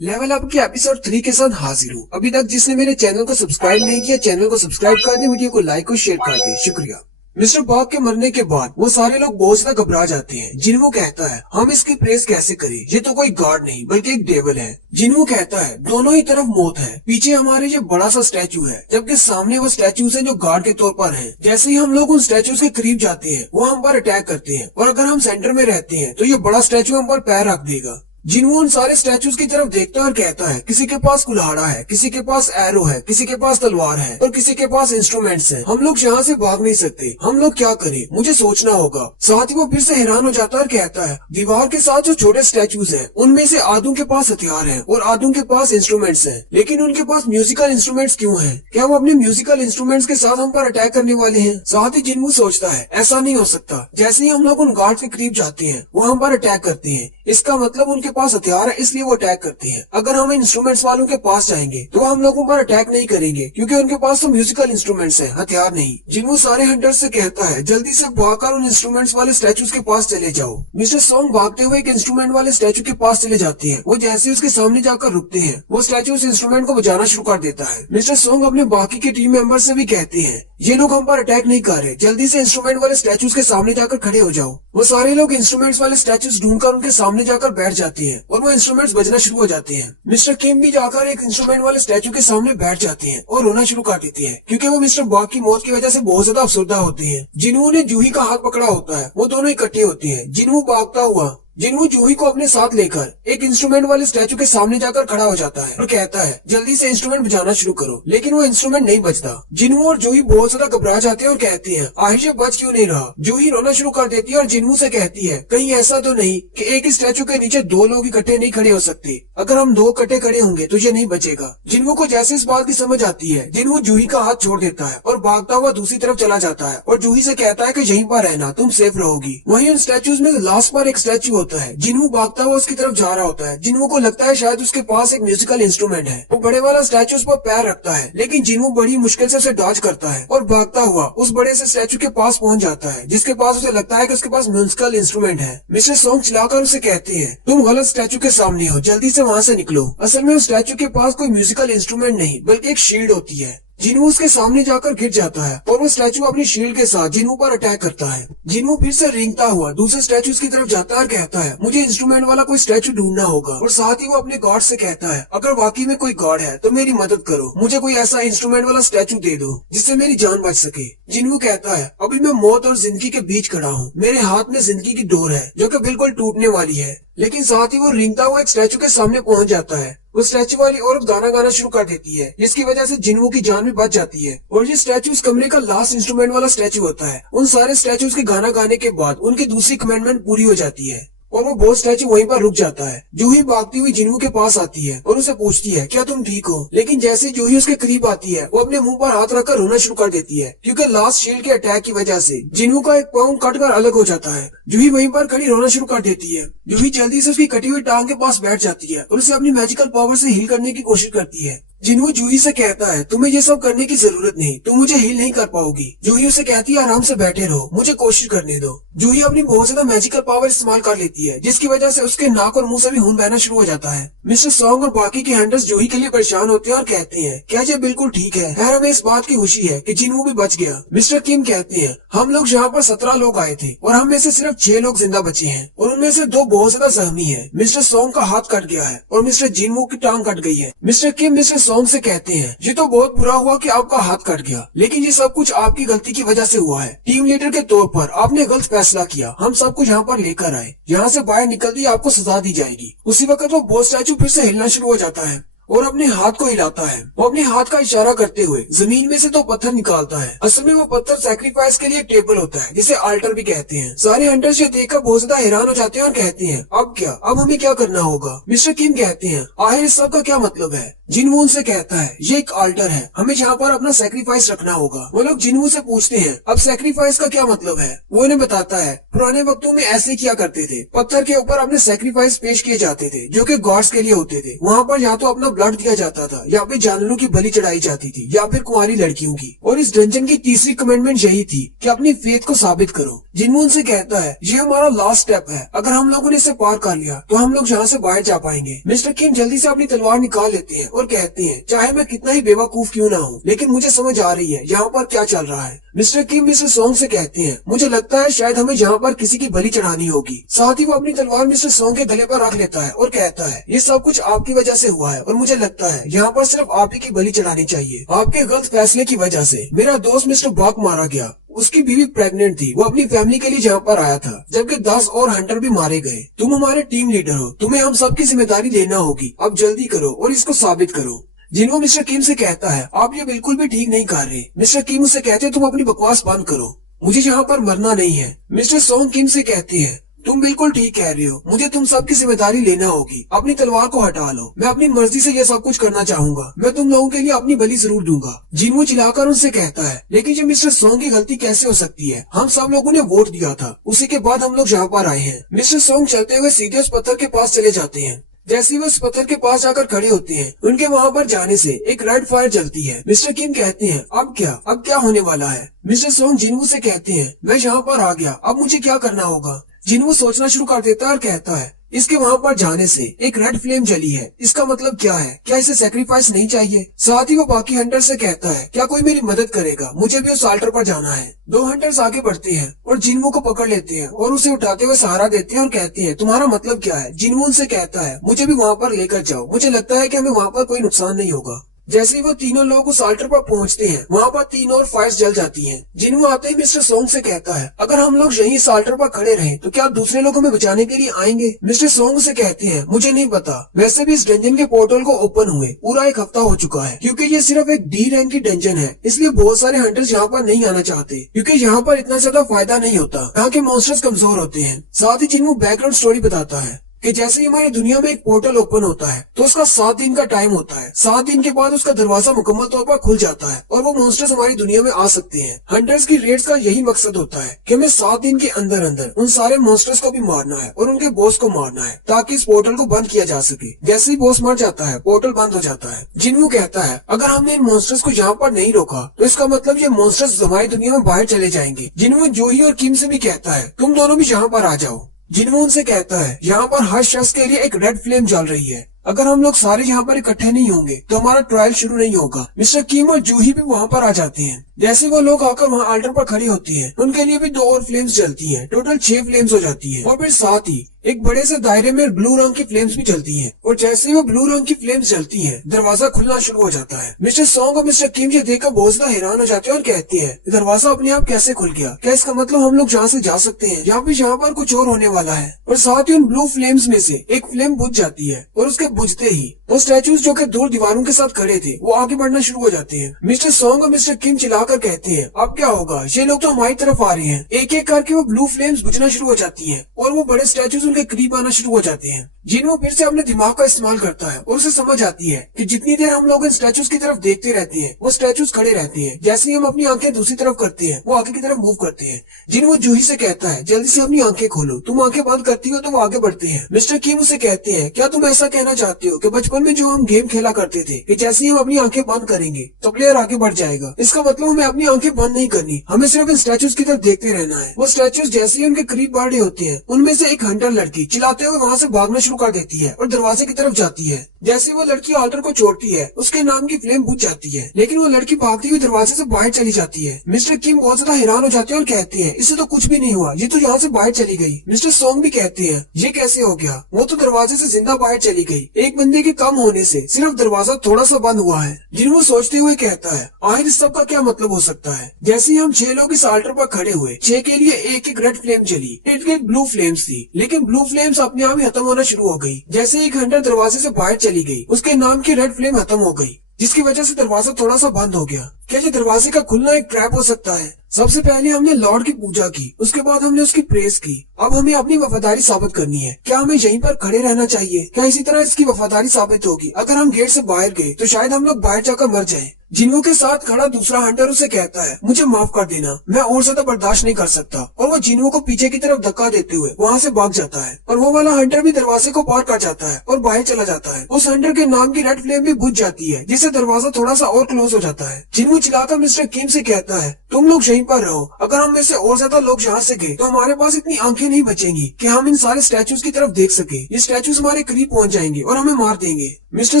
Level up के episode 3 के साथ हाजिर हूँ। अभी तक जिसने मेरे चैनल को सब्सक्राइब नहीं किया, चैनल को सब्सक्राइब कर दे, वीडियो को लाइक और शेयर कर दे, शुक्रिया। मिस्टर बॉग के मरने के बाद वो सारे लोग बहुत ज्यादा घबरा जाते हैं। जिन्हों कहता है हम इसकी प्रेस कैसे करें, ये तो कोई गॉड नहीं बल्कि एक डेविल है। जिन्हों कहता है दोनों ही तरफ मौत है, पीछे हमारे ये बड़ा सा स्टैचू है, जबकि सामने वो स्टैचूज है जो गार्ड के तौर पर है। जैसे ही हम लोग उन स्टैचूज के करीब जाते हैं वो हम पर अटैक करते हैं, और अगर हम सेंटर में रहते हैं तो ये बड़ा स्टैचू हम पर पैर रख देगा। जिन्हों उन सारे स्टैचूज की तरफ देखता है और कहता है किसी के पास कुल्हाड़ा है, किसी के पास एरो है, किसी के पास तलवार है और किसी के पास इंस्ट्रूमेंट्स हैं। हम लोग यहाँ से भाग नहीं सकते, हम लोग क्या करें, मुझे सोचना होगा। साथ ही वो फिर से हैरान हो जाता है और कहता है दीवार के साथ जो छोटे स्टैचूज हैं उनमें से आधों के पास हथियार हैं और आधों के पास इंस्ट्रूमेंट्स हैं, लेकिन उनके पास म्यूजिकल इंस्ट्रूमेंट्स क्यों हैं? क्या वो अपने म्यूजिकल इंस्ट्रूमेंट्स के साथ हम पर अटैक करने वाले हैं? साथ ही जिन्हों सोचता है ऐसा नहीं हो सकता। जैसे ही हम लोग उन गार्ड के करीब जाते हैं वो हम पर अटैक करते हैं, इसका मतलब उनके पास हथियार है, इसलिए वो अटैक करते हैं। अगर हम इंस्ट्रूमेंट्स वालों के पास जाएंगे तो हम लोगों पर अटैक नहीं करेंगे, क्योंकि उनके पास तो म्यूजिकल इंस्ट्रूमेंट्स हैं, हथियार नहीं। जिन्हों सारे हंटर्स से कहता है जल्दी से भागकर उन इंस्ट्रूमेंट्स वाले स्टैचूज के पास चले जाओ। मिस्टर सॉन्ग भागते हुए एक इंस्ट्रूमेंट वाले स्टैचू के पास चले जाते हैं। वो जैसे उसके सामने जाकर रुकते हैं वो स्टैचू उस इंस्ट्रूमेंट को बजाना शुरू कर देता है। मिस्टर सॉन्ग अपने बाकी के टीम मेंबर से भी कहते हैं ये लोग हम पर अटैक नहीं कर रहे, जल्दी से इंस्ट्रूमेंट वाले स्टैचूज के सामने जाकर खड़े हो जाओ। वो सारे लोग इंस्ट्रूमेंट्स वाले स्टैचूज ढूंढकर उनके सामने जाकर बैठ जाते हैं और वो इंस्ट्रूमेंट्स बजना शुरू हो जाते हैं। मिस्टर किम भी जाकर एक इंस्ट्रूमेंट वाले स्टैचू के सामने बैठ जाते हैं और रोना शुरू कर देते हैं, क्योंकि वो मिस्टर बॉग की मौत की वजह से बहुत ज्यादा अफसरदा होते हैं। जिन्होंने जूही का हाथ पकड़ा होता है वो दोनों इकट्ठे होते हैं। जिन्हों भागता हुआ जिन्हों जूही को अपने साथ लेकर एक इंस्ट्रूमेंट वाले स्टैचू के सामने जाकर खड़ा हो जाता है और कहता है जल्दी से इंस्ट्रूमेंट बजाना शुरू करो, लेकिन वो इंस्ट्रूमेंट नहीं बजता। जिन्हों और जूही बहुत ज्यादा घबरा जाते हैं और कहते हैं आखिर बज क्यों नहीं रहा। जूही रोना शुरू कर देती है और जिन्हों से कहती है कहीं ऐसा तो नहीं कि एक ही स्टैचू के नीचे दो लोग इकट्ठे नहीं खड़े हो सकते, अगर हम दो इकट्ठे खड़े होंगे तो ये नहीं बचेगा। जिन्हों को जैसे इस बात की समझ आती है जिन्हों जूही का हाथ छोड़ देता है और भागता हुआ दूसरी तरफ चला जाता है और जूही से कहता है कि यहीं पर रहना, तुम सेफ रहोगी। वहीं उन स्टैचूज में लास्ट पर एक स्टैचू होता है। जिन्हों भागता हुआ उसकी तरफ जा रहा होता है। जिन्हों को लगता है शायद उसके पास एक म्यूजिकल इंस्ट्रूमेंट है। वो बड़े वाला स्टैचू उस पर पैर रखता है, लेकिन जिन्हों बड़ी मुश्किल से उसे डॉज करता है और भागता हुआ उस बड़े से स्टैचू के पास पहुंच जाता है, जिसके पास उसे लगता है कि उसके पास म्यूजिकल इंस्ट्रूमेंट है। मिस्टर सॉन्ग चिल्लाकर उसे कहते हैं तुम गलत स्टैचू के सामने हो, जल्दी से वहाँ से निकलो। असल में उस स्टैचू के पास कोई म्यूजिकल इंस्ट्रूमेंट नहीं बल्कि एक शील्ड होती है। जिन्हों उसके सामने जाकर गिर जाता है और वो स्टैचू अपनी शील्ड के साथ जिन्हों पर अटैक करता है। जिन्हों फिर से रेंगता हुआ दूसरे स्टैचूज की तरफ जाता है और कहता है मुझे इंस्ट्रूमेंट वाला कोई स्टैचू ढूंढना होगा। और साथ ही वो अपने गॉड से कहता है अगर वाकई में कोई गॉड है तो मेरी मदद करो, मुझे कोई ऐसा इंस्ट्रूमेंट वाला स्टैचू दे दो जिससे मेरी जान बच सके। जिन्हों कहता है अभी मैं मौत और जिंदगी के बीच खड़ा हूँ, मेरे हाथ में जिंदगी की डोर है जो कि बिल्कुल टूटने वाली है। लेकिन साथ ही वो रेंगता हुआ एक स्टैचू के सामने पहुंच जाता है। वो स्टैचू वाली औरत गाना गाना शुरू कर देती है, जिसकी वजह से जिन्हों की जान भी बच जाती है। और ये स्टैचू इस कमरे का लास्ट इंस्ट्रूमेंट वाला स्टैचू होता है। उन सारे स्टैचूज के गाना गाने के बाद उनकी दूसरी कमेंडमेंट पूरी हो जाती है और वो बहुत स्टैचू वहीं पर रुक जाता है। जूही भागती हुई जिन्हों के पास आती है और उसे पूछती है क्या तुम ठीक हो, लेकिन जैसे जूही उसके करीब आती है वो अपने मुंह पर हाथ रखकर रोना शुरू कर देती है, क्योंकि लास्ट शील्ड के अटैक की वजह से जिन्हों का एक पाँव कटकर अलग हो जाता है। जूही वहीं पर खड़ी रोना शुरू कर देती है। जूही जल्दी से उसकी कटी हुई टांग के पास बैठ जाती है और उसे अपनी मैजिकल पावर से हील करने की कोशिश करती है। जिन्हों जूही से कहता है तुम्हें ये सब करने की जरूरत नहीं, तुम मुझे हील नहीं कर पाओगी। जूही उसे कहती है आराम से बैठे रहो, मुझे कोशिश करने दो। जूही अपनी बहुत ज्यादा मैजिकल पावर इस्तेमाल कर लेती है, जिसकी वजह से उसके नाक और मुंह से भी खून बहना शुरू हो जाता है। मिस्टर सॉन्ग और बाकी के हंटर्स जूही के लिए परेशान होते हैं और कहते हैं क्या ये बिल्कुल ठीक है? खैर हमें इस बात की खुशी है कि जिन्हों भी बच गया। मिस्टर किम कहते हैं हम लोग यहाँ पर 17 लोग आए थे और हम में से सिर्फ 6 लोग जिंदा बचे हैं और उनमें से 2 बहुत ज्यादा जख्मी है। मिस्टर सॉन्ग का हाथ कट गया है और मिस्टर जिन्हों की टांग कट गई है। मिस्टर किम मिस्टर सॉन्ग से कहते हैं ये तो बहुत बुरा हुआ कि आपका हाथ कट गया, लेकिन ये सब कुछ आपकी गलती की वजह से हुआ है। टीम लीडर के तौर पर आपने गलत फैसला किया, हम सब कुछ यहाँ पर लेकर आए, यहाँ से बाहर निकलते ही आपको सजा दी जाएगी। उसी वक्त वो बोस स्टैचू फिर से हिलना शुरू हो जाता है और अपने हाथ को हिलाता है। वो अपने हाथ का इशारा करते हुए जमीन में से 2 पत्थर निकालता है। असल में वो पत्थर सैक्रिफाइस के लिए एक टेबल होता है जिसे अल्टर भी कहते हैं। सारे हंटर्स ये देखकर बहुत ज्यादा हैरान हो जाते हैं और कहते हैं अब क्या, अब हमें क्या करना होगा? मिस्टर किम कहते हैं आखिर इस सब का क्या मतलब है? जिन्हों उनसे कहता है ये एक अल्टर है, हमें यहाँ पर अपना सैक्रिफाइस रखना होगा। वो लोग जिन्हों से पूछते हैं अब सैक्रिफाइस का क्या मतलब है? वो इन्हें बताता है पुराने वक्तों में ऐसे किया करते थे, पत्थर के ऊपर अपने सैक्रिफाइस पेश किए जाते थे जो कि गॉड्स के लिए होते थे। वहाँ पर या तो अपना ब्लड दिया जाता था, यहाँ पे जानवरों की बलि चढ़ाई जाती थी, या फिर कुंवारी लड़कियों की। और इस डंजन की तीसरी कमेंडमेंट यही थी कि अपनी फेथ को साबित करो। जिन्हों उनसे कहता है ये हमारा लास्ट स्टेप है, अगर हम लोगों ने इसे पार कर लिया तो हम लोग यहाँ से बाहर जा पाएंगे। मिस्टर किम जल्दी से अपनी तलवार निकाल लेते हैं और कहते हैं चाहे मैं कितना ही बेवकूफ क्यों ना हूँ, लेकिन मुझे समझ आ रही है यहाँ पर क्या चल रहा है। मिस्टर किम मिस्टर सोंग से कहते हैं मुझे लगता है शायद हमें यहाँ पर किसी की बलि चढ़ानी होगी। साथ ही वो अपनी तलवार मिस्टर सोंग के गले पर रख लेता है और कहता है ये सब कुछ आपकी वजह से हुआ है और मुझे लगता है यहाँ पर सिर्फ आप ही की बलि चढ़ानी चाहिए। आपके गलत फैसले की वजह से मेरा दोस्त मिस्टर बाक मारा गया, उसकी बीवी प्रेग्नेंट थी, वो अपनी फैमिली के लिए जहाँ पर आया था, जबकि 10 और हंटर भी मारे गए। तुम हमारे टीम लीडर हो, तुम्हें हम सबकी जिम्मेदारी लेना होगी। अब जल्दी करो और इसको साबित करो। जिनको मिस्टर किम से कहता है आप ये बिल्कुल भी ठीक नहीं कर रहे। मिस्टर किम उसे कहते हैं तुम अपनी बकवास बंद करो, मुझे यहाँ पर मरना नहीं है। मिस्टर सोंग किम से कहते हैं तुम बिल्कुल ठीक कह रहे हो, मुझे तुम सबकी जिम्मेदारी लेना होगी। अपनी तलवार को हटा लो, मैं अपनी मर्जी से ये सब कुछ करना चाहूंगा, मैं तुम लोगों के लिए अपनी बलि जरूर दूंगा। जिन्हो चिल्लाकर उनसे कहता है लेकिन ये मिस्टर सोंग की गलती कैसे हो सकती है, हम सब लोगों ने वोट दिया था, उसी के बाद हम लोग यहाँ पर आए हैं। मिस्टर सोंग चलते हुए सीधे उस पत्थर के पास चले जाते हैं। जैसे ही वो उस पत्थर के पास जाकर खड़े होते हैं, उनके वहाँ पर जाने से एक रेड फायर जलती है। मिस्टर किम कहते हैं अब क्या होने वाला है। मिस्टर सोंग जिन्हो से कहते हैं मैं यहाँ पर आ गया, अब मुझे क्या करना होगा। जिन्हो सोचना शुरू कर देता है और कहता है इसके वहाँ पर जाने से एक रेड फ्लेम जली है, इसका मतलब क्या है, क्या इसे सेक्रीफाइस नहीं चाहिए। साथ ही वो बाकी हंटर से कहता है क्या कोई मेरी मदद करेगा, मुझे भी उस आल्टर पर जाना है। 2 हंटर्स आगे बढ़ते हैं और जिन्हो को पकड़ लेते हैं और उसे उठाते हुए सहारा देते हैं और कहते हैं तुम्हारा मतलब क्या है। जिन्हो उनसे कहता है मुझे भी वहाँ पर लेकर जाओ, मुझे लगता है कि हमें वहाँ पर कोई नुकसान नहीं होगा। जैसे ही वो तीनों लोग उस आल्टर पर पहुंचते हैं, वहाँ पर 3 और फायर्स जल जाती हैं। जिन्हो आते ही मिस्टर सोंग से कहता है अगर हम लोग यहीं इस आल्टर पर खड़े रहे तो क्या दूसरे लोग हमें बचाने के लिए आएंगे। मिस्टर सोंग से कहते हैं मुझे नहीं पता, वैसे भी इस डंजन के पोर्टल को ओपन हुए पूरा 1 हफ्ता हो चुका है, क्योंकि ये सिर्फ एक डी रैंक की डंजन है, इसलिए बहुत सारे हंटर्स यहाँ पर नहीं आना चाहते, क्योंकि यहाँ पर इतना ज्यादा फायदा नहीं होता, यहाँ के मॉन्स्टर्स कमजोर होते हैं। साथ ही जिन्हो बैकग्राउंड स्टोरी बताता है कि जैसे ही हमारी दुनिया में एक पोर्टल ओपन होता है तो उसका 7 दिन का टाइम होता है। 7 दिन के बाद उसका दरवाजा मुकम्मल तौर पर खुल जाता है और वो मॉन्स्टर्स हमारी दुनिया में आ सकते हैं। हंटर्स की रेड्स का यही मकसद होता है कि हमें 7 दिन के अंदर अंदर उन सारे मॉन्स्टर्स को भी मारना है और उनके बॉस को मारना है, ताकि इस पोर्टल को बंद किया जा सके। जैसे ही बॉस मर जाता है पोर्टल बंद हो जाता है। जिन्हो कहता है अगर हमने इन मॉन्स्टर्स को यहाँ पर नहीं रोका तो इसका मतलब ये मॉन्स्टर्स हमारी दुनिया में बाहर चले जाएंगे। जिन्हो जूही और किम से भी कहता है तुम दोनों भी यहाँ पर आ जाओ। जिन्हो उनसे कहता है यहाँ पर हर शख्स के लिए एक रेड फ्लेम जल रही है, अगर हम लोग सारे यहाँ पर इकट्ठे नहीं होंगे तो हमारा ट्रायल शुरू नहीं होगा। मिस्टर किम और जूही भी वहाँ पर आ जाते हैं। जैसे वो लोग आकर वहाँ आल्टर पर खड़ी होती हैं, उनके लिए भी 2 और फ्लेम्स जलती हैं, टोटल 6 फ्लेम्स हो जाती हैं। और फिर साथ ही एक बड़े से दायरे में ब्लू रंग की फ्लेम्स भी जलती हैं। और जैसे ही वो ब्लू रंग की फ्लेम्स जलती हैं, दरवाजा खुलना शुरू हो जाता है। मिस्टर सोंग और मिस्टर किम ये देखकर बहुत ज्यादा हैरान हो जाते हैं और कहते हैं दरवाजा अपने आप कैसे खुल गया, क्या इसका मतलब हम लोग यहाँ से जा सकते हैं, या फिर यहाँ पर कुछ और होने वाला है। और साथ ही उन ब्लू फ्लेम्स में से एक फ्लेम बुझ जाती है और उसके बुझते ही वो स्टैचूज जो कि दूर दीवारों के साथ खड़े थे वो आगे बढ़ना शुरू हो जाते हैं। मिस्टर सोंग और मिस्टर किम चिल्लाकर कहते हैं अब क्या होगा, ये लोग तो हमारी तरफ आ रहे हैं। एक एक करके वो ब्लू फ्लेम्स बुझना शुरू हो जाती हैं और वो बड़े स्टैचूज उनके करीब आना शुरू हो जाते हैं। जिन्हो फिर से अपने दिमाग का इस्तेमाल करता है और उसे समझ आती है कि जितनी देर हम लोग इन स्टैचूज की तरफ देखते रहते हैं वो स्टैचूज खड़े रहते हैं, जैसे ही हम अपनी आंखें दूसरी तरफ करते हैं वो आगे की तरफ मूव करते हैं। जिन्हो जूही से कहता है जल्दी से अपनी आंखें खोलो, तुम आंखें बंद करती हो तो वो आगे बढ़ते हैं। मिस्टर किम उसे कहते हैं क्या तुम ऐसा कहना चाहते हो कि बचपन में जो हम गेम खेला करते थे कि जैसे ही हम अपनी आंखें बंद करेंगे तो प्लेयर आगे बढ़ जाएगा, इसका मतलब हमें अपनी आंखें बंद नहीं करनी, हमें सिर्फ इन स्टैचूज की तरफ देखते रहना है। वो स्टैचूज जैसे ही उनके करीब बढ़ रहे होते हैं, उनमें से एक हंटर लड़की चिल्लाते हुए वहाँ से भागना शुरू कर देती है और दरवाजे की तरफ जाती है। जैसे वो लड़की आल्टर को छोड़ती है उसके नाम की फ्लेम बुझ जाती है, लेकिन वो लड़की भागती हुई दरवाजे से बाहर चली जाती है। मिस्टर किम बहुत ज्यादा हैरान हो जाते हैं और कहते हैं इससे तो कुछ भी नहीं हुआ, ये तो यहाँ से बाहर चली गई। मिस्टर सोंग भी कहते हैं ये कैसे हो गया, वो तो दरवाजे से जिंदा बाहर चली गई, एक बंदे के कम होने से सिर्फ दरवाजा थोड़ा सा बंद हुआ है। जिन्हों सोचते हुए कहता है आखिर इस सब का क्या मतलब हो सकता है। जैसे ही हम 6 लोग इस आल्टर पर खड़े हुए, 6 के लिए एक एक रेड फ्लेम चली, एक ब्लू फ्लेम्स थी, लेकिन ब्लू फ्लेम्स अपने आप ही खत्म होना शुरू हो गई। जैसे एक हंटर दरवाजे से बाहर चली गई, उसके नाम की रेड फ्लेम खत्म हो गई, जिसकी वजह से दरवाजा थोड़ा सा बंद हो गया। क्या ये दरवाजे का खुलना एक ट्रैप हो सकता है? सबसे पहले हमने लॉर्ड की पूजा की, उसके बाद हमने उसकी प्रेस की। अब हमें अपनी वफादारी साबित करनी है। क्या हमें यहीं पर खड़े रहना चाहिए? क्या इसी तरह इसकी वफादारी साबित होगी? अगर हम गेट से बाहर गए तो शायद हम लोग बाहर जाकर मर जाएं। जिन्हों के साथ खड़ा दूसरा हंटर उसे कहता है, मुझे माफ कर देना, मैं और ज्यादा बर्दाश्त नहीं कर सकता। और वो जिन्हों को पीछे की तरफ धक्का देते हुए वहाँ से भाग जाता है और वो वाला हंटर भी दरवाजे को पार कर जाता है और बाहर चला जाता है। उस हंटर के नाम की रेड फ्लेम भी बुझ जाती है, जिससे दरवाजा थोड़ा सा और क्लोज हो जाता है। जिन्हों चिल्लाकर मिस्टर किम से कहता है, तुम लोग यहीं पर रहो, अगर हम में से और ज्यादा लोग यहाँ से गए तो हमारे पास इतनी आंखें नहीं बचेंगी कि हम इन सारे स्टैचूज की तरफ देख सके। ये स्टैचूज हमारे करीब पहुँच जाएंगे और हमें मार देंगे। मिस्टर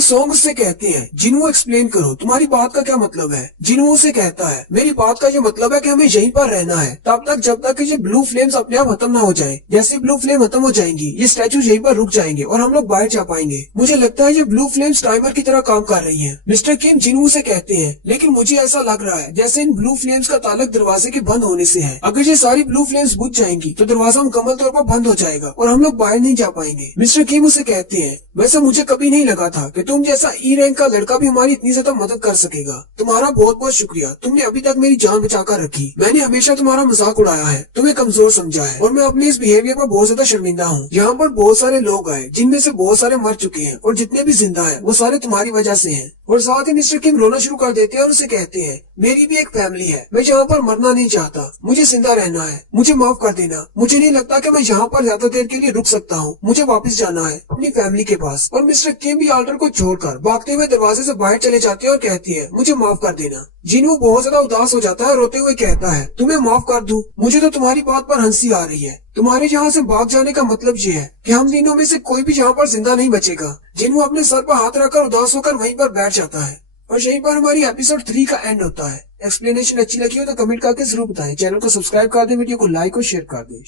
सोंग उससे कहते हैं, जिन्हों एक्सप्लेन करो, तुम्हारी बात का क्या मतलब है? जिन्हों उसे कहता है, मेरी बात का ये मतलब है कि हमें यहीं पर रहना है तब तक जब तक कि ये ब्लू फ्लेम्स अपने आप खत्म ना हो जाए। जैसे ब्लू फ्लेम खत्म हो जाएंगी ये स्टैचू यहीं पर रुक जाएंगे और हम लोग बाहर जा पाएंगे। मुझे लगता है ये ब्लू फ्लेम्स टाइमर की तरह काम कर रही है। मिस्टर किम जिन्हों से कहते हैं, लेकिन मुझे ऐसा लग रहा है जैसे इन ब्लू फ्लेम्स का ताल्लुक दरवाजे के बंद होने से है। अगर ये सारी ब्लू फ्लेम्स बुझ जाएंगी तो दरवाजा मुकम्मल तौर पर बंद हो जाएगा और हम लोग बाहर नहीं जा पाएंगे। मिस्टर किम उसे कहते हैं, वैसे मुझे कभी नहीं लगा था कि तुम जैसा ई रैंक का लड़का भी हमारी इतनी ज्यादा मदद कर सकेगा। तुम्हारा बहुत बहुत शुक्रिया, तुमने अभी तक मेरी जान बचाकर रखी। मैंने हमेशा तुम्हारा मजाक उड़ाया है, तुम्हें कमजोर समझा है और मैं अपने इस बिहेवियर पर बहुत ज्यादा शर्मिंदा हूँ। यहाँ पर बहुत सारे लोग आए जिनमें से बहुत सारे मर चुके हैं और जितने भी जिंदा है वो सारे तुम्हारी वजह से हैं। और साथ ही मिस्टर किम रोना शुरू कर देते हैं और उसे कहते हैं, मेरी भी एक फैमिली है, मैं यहाँ पर मरना नहीं चाहता, मुझे जिंदा रहना है, मुझे माफ कर देना। मुझे नहीं लगता कि मैं यहाँ पर ज्यादा देर के लिए रुक सकता हूँ, मुझे वापस जाना है अपनी फैमिली के पास। और मिस्टर किम भी आल्टर को छोड़कर भागते हुए दरवाजे से बाहर चले जाते हैं और कहती है, मुझे माफ कर देना। जिन्हों बहुत ज्यादा उदास हो जाता है, रोते हुए कहता है, तुम्हें माफ कर दूं? मुझे तो तुम्हारी बात पर हंसी आ रही है। तुम्हारे यहाँ से भाग जाने का मतलब ये है कि हम तीनों में से कोई भी यहाँ पर जिंदा नहीं बचेगा। जिन्हों अपने सर पर हाथ रखकर उदास होकर वहीं पर बैठ जाता है और यहीं पर हमारी एपिसोड 3 का एंड होता है। एक्सप्लेनेशन अच्छी लगी हो तो कमेंट करके जरूर बताएं। चैनल को सब्सक्राइब कर दें, वीडियो को लाइक और शेयर कर दें।